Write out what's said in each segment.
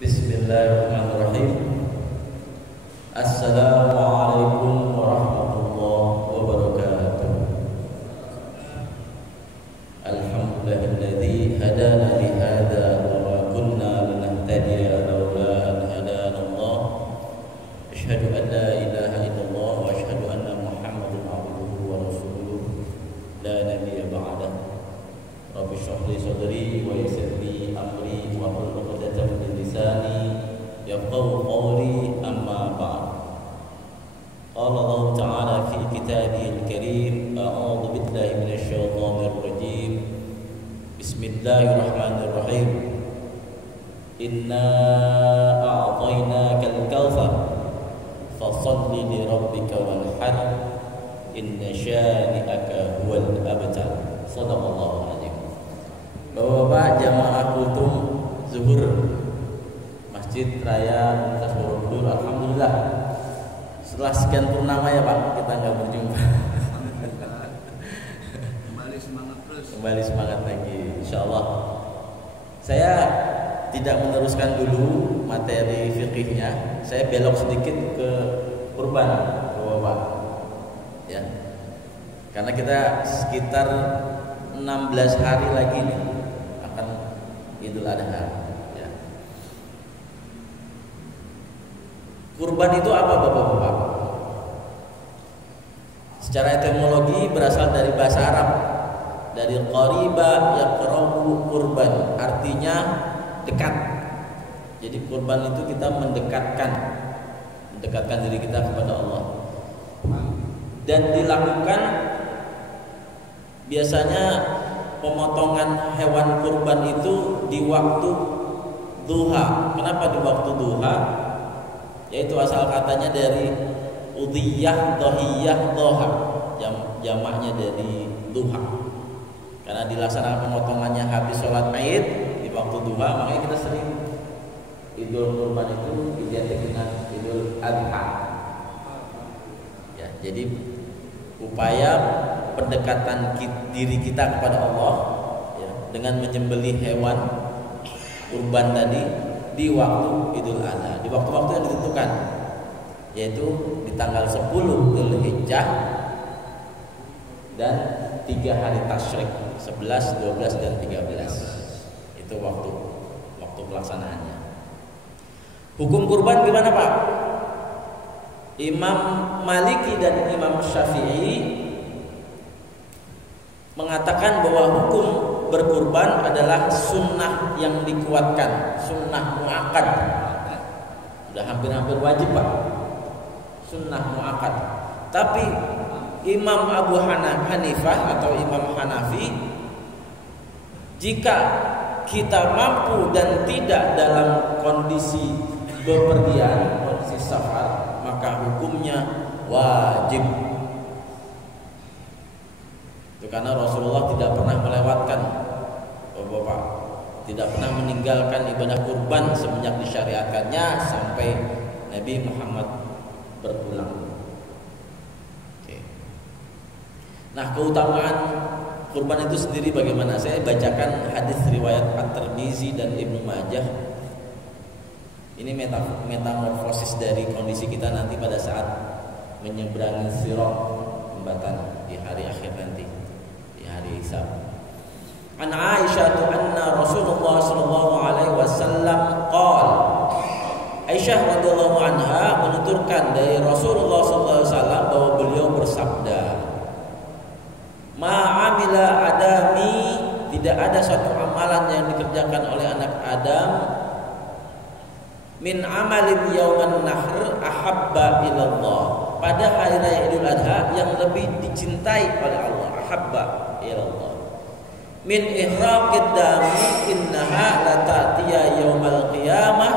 Bismillahirrahmanirrahim. Assalamualaikum warahmatullahi wabarakatuh. Alhamdulillahilladzi hadana li hadza wa ma kunna linahtadiya laula an hadana Allah. Asyhadu an la ilaha illallah wa asyhadu anna Muhammadan abduhu wa rasuluh la nabiyya ba'dah. Rabbi shrah li sadri wa yassir li amri wa hlul 'uqdatam min lisani yafqahu qawli, amma ba'd. Qala Allah ta'ala fi kitabihil karim, a'udzu billahi minasy syaithanir rajim. Bismillahirrahmanirrahim. Inna a'tainakal kautsar fasholli li rabbika wanhar inna syani'aka huwal abtar. Shadaqallahu alazim. Bapak-bapak jamaah kultum zuhur Masjid Raya Universitas Borobudur, alhamdulillah setelah sekian purnama ya Pak, kita nggak berjumpa. Kembali semangat terus. Kembali semangat lagi, insya Allah. Saya tidak meneruskan dulu materi fikihnya, saya belok sedikit ke kurban, Bapak. Ya, karena kita sekitar 16 hari lagi nih akan Idul Adha. Ya. Kurban itu apa Bapak-bapak? Secara etimologi berasal dari bahasa Arab, dari qariba yaqrabu kurban, artinya dekat. Jadi kurban itu kita mendekatkan diri kita kepada Allah. Dan dilakukan biasanya pemotongan hewan kurban itu di waktu duha. Kenapa di waktu duha? Yaitu asal katanya dari udhiyah, dohiyah, doha, jamaknya dari duha. Karena dilaksanakan pemotongannya habis sholat Id di waktu duha, makanya kita sering Idul Kurban itu identik dengan Idul Adha. Ya, jadi upaya pendekatan diri kita kepada Allah ya, dengan menyembelih hewan kurban tadi di waktu Idul Adha, di waktu-waktu yang ditentukan, yaitu di tanggal 10 Dzulhijjah dan 3 hari tasyrik 11, 12 dan 13. Itu waktu pelaksanaannya. Hukum kurban gimana Pak? Imam Maliki dan Imam Syafi'i mengatakan bahwa hukum berkurban adalah sunnah yang dikuatkan, sunnah muakkad. Sudah hampir-hampir wajib Pak, sunnah muakkad. Tapi Imam Abu Hanifah atau Imam Hanafi, jika kita mampu dan tidak dalam kondisi bepergian, kondisi safar, maka hukumnya wajib. Itu karena Rasulullah tidak pernah melewatkan, Bapak, tidak pernah meninggalkan ibadah kurban semenjak disyariatkannya sampai Nabi Muhammad berpulang. Oke. Nah, keutamaan kurban itu sendiri bagaimana? Saya bacakan hadis riwayat At-Tirmizi dan Ibnu Majah. Ini metamorfosis dari kondisi kita nanti pada saat menyeberangi sirat, jembatan di hari akhir nanti, di hari hisab. An Aisyah anna Rasulullah sallallahu alaihi wasallam qala, Aisyah radhiyallahu anha menuturkan dari Rasulullah sallallahu alaihi wasallam bahwa beliau bersabda, ma'amila adami, tidak ada satu amalan yang dikerjakan oleh anak Adam min amalin yauman nahr ahabba ilallah, pada hari raya Idul Adha yang lebih dicintai oleh Allah, ahabba ilallah, min ihraqid dami innaha latatiya yaumal qiyamah,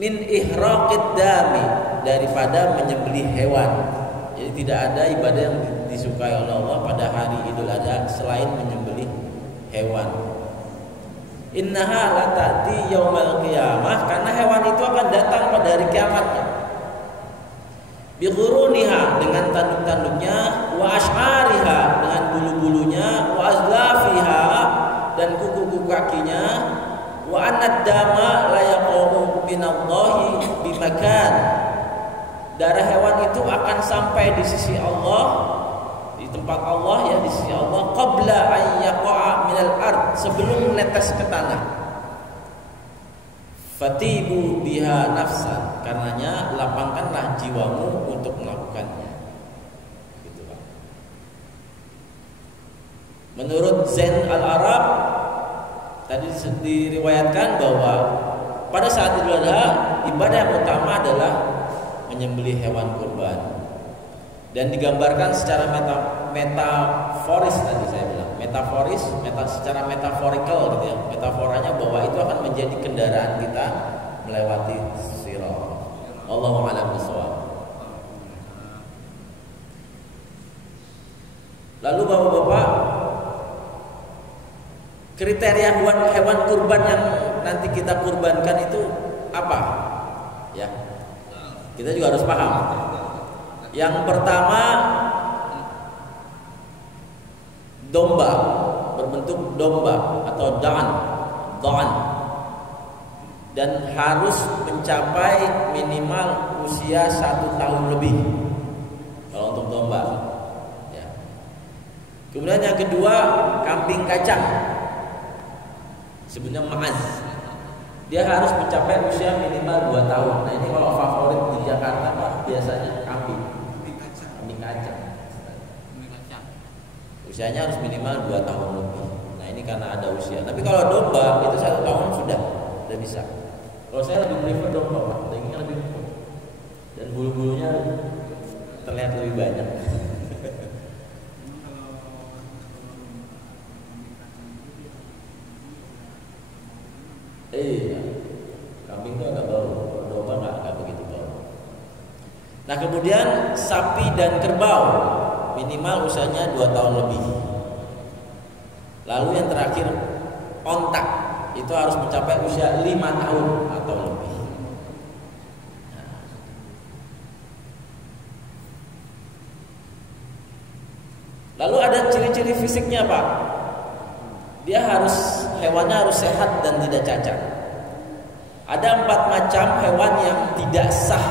min ihraqid dami, daripada menyembelih hewan. Jadi tidak ada ibadah yang disukai oleh Allah pada hari Idul Adha selain menyembelih hewan. Innaha latati yaumal qiyamah, karena hewan itu akan datang pada hari kiamatnya. Bighuruniha, dengan tanduk-tanduknya, wa ash'ariha, dengan bulu-bulunya, wa azlafiha, dan kuku-kuku kakinya, wa anad dama la yaqulu minallahi bimakan. Darah hewan itu akan sampai di sisi Allah, di tempat Allah ya, di sisi Allah qabla an yaqa'a minal ard, sebelum netes ke tanah. Fatibu biha nafsan, karenanya lapangkanlah jiwamu untuk melakukannya. Gitu Pak. Menurut Zain al-Arab tadi diriwayatkan bahwa pada saat Idul Adha ibadah yang utama adalah menyembelih hewan kurban. Dan digambarkan secara metaforis tadi saya bilang, secara metaforikal gitu ya. Metaforanya bahwa itu akan menjadi kendaraan kita melewati sirat. Allahu a'lam bishawab. Lalu Bapak-bapak, kriteria hewan kurban yang nanti kita kurbankan itu apa? Ya. Kita juga harus paham. Yang pertama, domba, berbentuk domba atau da'an, dan harus mencapai minimal usia 1 tahun lebih kalau untuk domba. Ya. Kemudian yang kedua, kambing kacang, sebenarnya ma'az. Dia harus mencapai usia minimal 2 tahun. Nah ini kalau favorit di Jakarta Pak, biasanya kambing kacang. Usianya harus minimal 2 tahun lebih. Nah ini karena ada usia. Tapi kalau domba itu 1 tahun sudah bisa. Kalau saya lebih prefer domba Pak, dagingnya lebih empuk dan bulu-bulunya terlihat lebih banyak. Iya, kambing itu agak bau, domba nggak begitu bau. Nah kemudian sapi dan kerbau minimal usianya 2 tahun lebih. Lalu yang terakhir ontak, itu harus mencapai usia 5 tahun atau lebih. Nah. Lalu ada ciri-ciri fisiknya Pak. Hewannya harus sehat dan tidak cacat. Ada 4 macam hewan yang tidak sah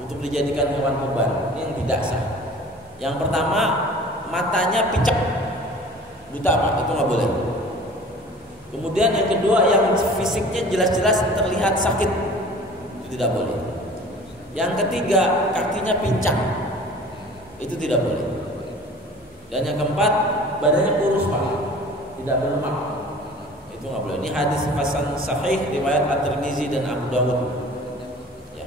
untuk dijadikan hewan kurban. Ini yang tidak sah. Yang pertama, matanya picek, buta Pak, itu nggak boleh. Kemudian yang kedua, yang fisiknya jelas-jelas terlihat sakit, itu tidak boleh. Yang ketiga, kakinya pincang, itu tidak boleh. Dan yang keempat, badannya kurus Pak, tidak berlemak, itu nggak boleh. Ini hadis hasan sahih riwayat At-Tirmizi dan Abu Dawud. Ya.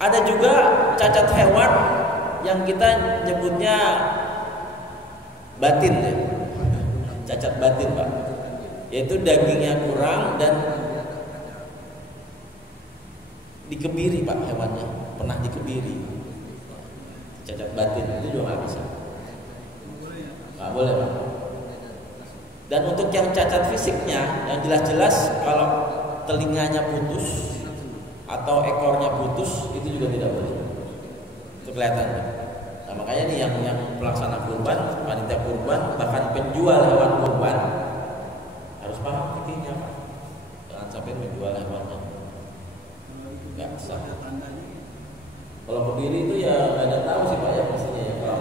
Ada juga cacat hewan yang kita nyebutnya batin ya. Cacat batin Pak, yaitu dagingnya kurang dan dikebiri Pak hewannya, pernah dikebiri. Cacat batin itu juga nggak bisa, nggak boleh Pak. Dan untuk yang cacat fisiknya, yang jelas-jelas kalau telinganya putus atau ekornya putus, itu juga tidak boleh. Itu kelihatan Pak. Nah makanya nih yang pelaksana kurban, panitia kurban, bahkan penjual hewan kurban harus paham fikihnya Pak. Jangan sampai menjual hewannya nggak sah. Kalau kebiri itu ya nggak ada tahu sih Pak ya pastinya ya Pak.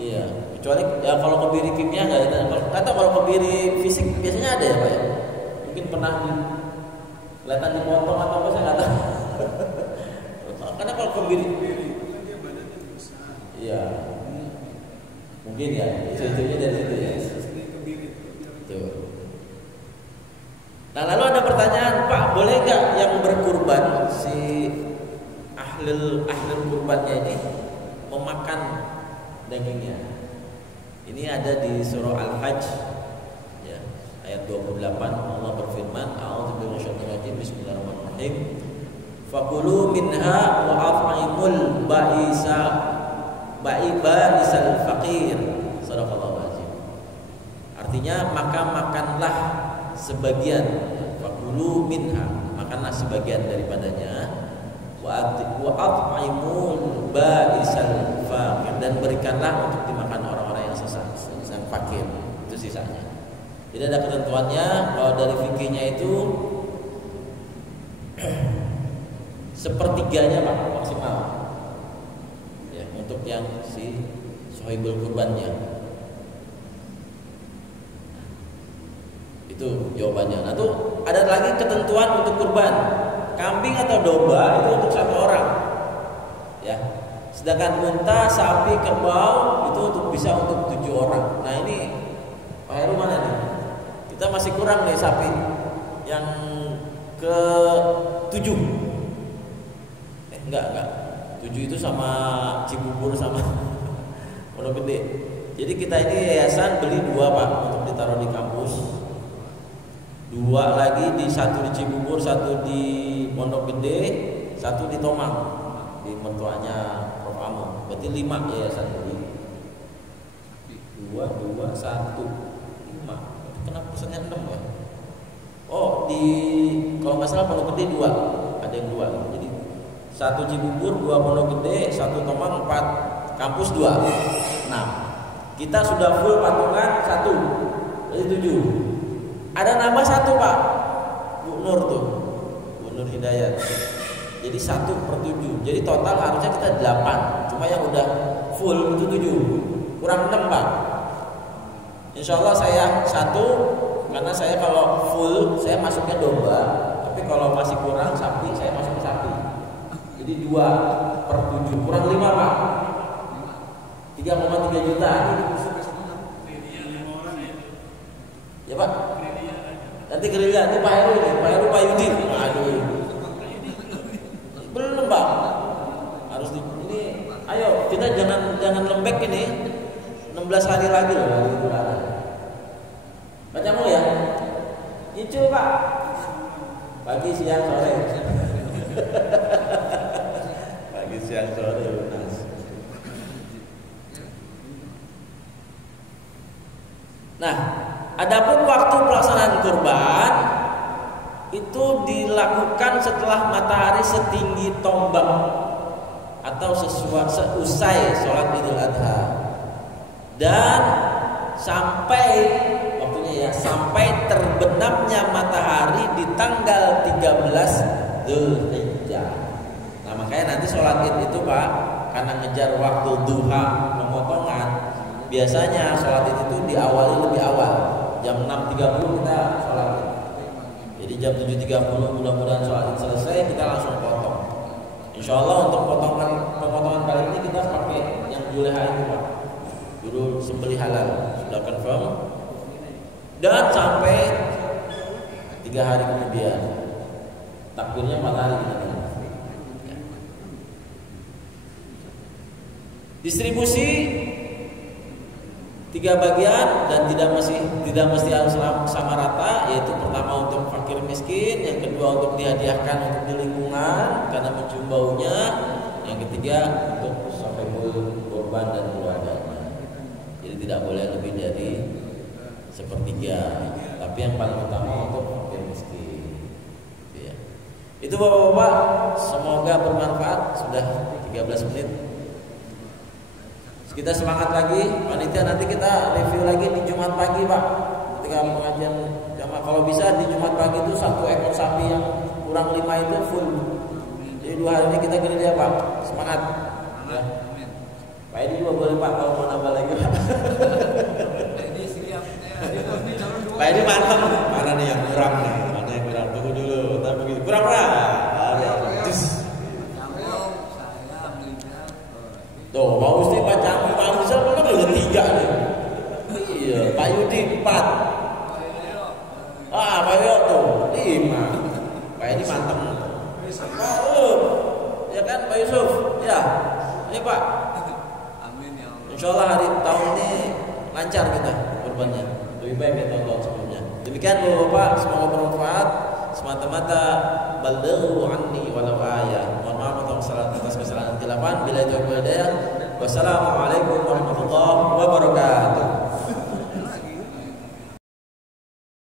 Iya, kecuali ya kalau kebiri kimia nggak ada. Kata kalau kebiri fisik biasanya ada ya Pak ya. Mungkin pernah kelihatan dipotong atau apa saya nggak tahu. Karena kalau kebiri iya, mungkin ya, itu-itunya dari situ ya. Tuh. Nah lalu ada pertanyaan, Pak, boleh nggak yang berkurban si ahlul kurbannya ini memakan dagingnya? Ini ada di surah Al-Hajj, ya, ayat 28. Allah berfirman, A'udzubillahi minasyaitonir rajim, Bismillahirrahmanirrahim. Fakulu minha wa at'imul ba'isal faqir. Shadaqallahu azim. Artinya maka makanlah sebagian, fakulu minha, makanlah sebagian daripadanya, wa at'imul ba'isal faqir, dan berikanlah untuk dimakan orang-orang yang sesat, yang fakir, itu sisanya. Jadi ada ketentuannya. Kalau dari fikihnya itu sepertiganya Pak maksimal. Ya, untuk yang si sohibul kurbannya. Itu jawabannya. Nah, tuh ada lagi ketentuan untuk kurban. Kambing atau domba itu untuk satu orang. Ya. Sedangkan unta, sapi, kerbau itu bisa untuk 7 orang. Nah, ini Pak Heru mana nih? Kita masih kurang nih sapi yang ke 7. Enggak. 7 itu sama Cibubur sama Pondok Gede. Jadi kita ini yayasan beli 2 Pak untuk ditaruh di kampus. 2 lagi satu di Cibubur, 1 di Pondok Gede, 1 di Tomang di mertuanya Prof Amo. Berarti 5 yayasan beli. 2, 1, 5. Kenapa pesannya 6 ya? Oh, kalau nggak salah Pondok Gede 2, ada yang 2. Jadi 1 Cibubur, 2 Pondok Gede, 1 Tomang, 4 kampus 2. 6. Kita sudah full patungan 1, jadi 7. Ada nambah 1 Pak, Bu Nur tuh, Bu Nur Hidayat. Jadi 1/7. Jadi total harusnya kita 8. Cuma yang udah full itu 7. Kurang 6 Pak. Insya Allah saya 1. Karena saya kalau full saya masuknya domba, tapi kalau masih kurang sapi saya masuk sapi. Jadi 2/7 kurang 5 Pak. 3,3 juta. Ya Pak. Nanti gerilya ini Pak Heru ini, Pak Heru Pak Yudi. Aduh. Belum Pak. Harus ini. Ayo kita jangan lembek ini. 16 hari lagi loh hari Lebaran. Baca mulu ya. Nyicil Pak. Pagi, siang, sore. Pagi, siang, sore lunas. Nah, adapun waktu pelaksanaan kurban itu dilakukan setelah matahari setinggi tombak atau seusai sholat Idul Adha dan sampai sampai terbenamnya matahari di tanggal 13 Dzulhijjah. Nah, makanya nanti sholat Id itu Pak, karena ngejar waktu duha pemotongan, biasanya sholat Id itu diawali lebih awal. Jam 6.30 kita sholat Id. Jadi jam 7.30 mudah-mudahan sholat Id selesai, kita langsung potong. Insya Allah untuk pemotongan kali ini kita pakai yang Juleha itu Pak, juru sembelih halal, sudah confirm. Dan sampai 3 hari kemudian takbirnya 4 hari kemudian. Distribusi 3 bagian dan tidak mesti harus sama rata, yaitu pertama untuk fakir miskin, yang kedua untuk dihadiahkan untuk di lingkungan karena mencium baunya, yang ketiga untuk sahibul kurban dan keluarganya. Jadi tidak boleh lebih dari sepertiga, tapi yang paling utama untuk fakir miskin. Ya. Itu Bapak-bapak, semoga bermanfaat. Sudah 13 menit. Kita semangat lagi, panitia nanti kita review lagi di Jumat pagi Pak. Ketika pengajian jamaah, kalau bisa di Jumat pagi itu 1 ekor sapi yang kurang 5 itu full. Jadi 2 hari ini kita gerilya Pak. Semangat. Ya. Pak Edi juga boleh Pak kalau mau nambah lagi Pak. Pak Edi mantap. Mana nih yang kurang nih? Mana yang kurang? Tunggu dulu. Tapi begitu kurang berapa? Tuh, Pak Usti, Pak Campur, Pak Rizal kan udah 3 nih. Iya, Pak Yudi 4. Pak Yo tuh 5. Pak Edi mantap. Ya kan Pak Yusuf? Ya. Ini Pak. Amin ya Allah. Insyaallah hari tahun ini lancar kita kurbannya. Lebih baik dari tahun-tahun sebelumnya. Demikian Bapak, semoga bermanfaat. Semata-mata balaghu anni walau ayah. Mohon maaf atas kesalahan khilafan. Bila itu hidayah. Wassalamualaikum warahmatullahi wabarakatuh.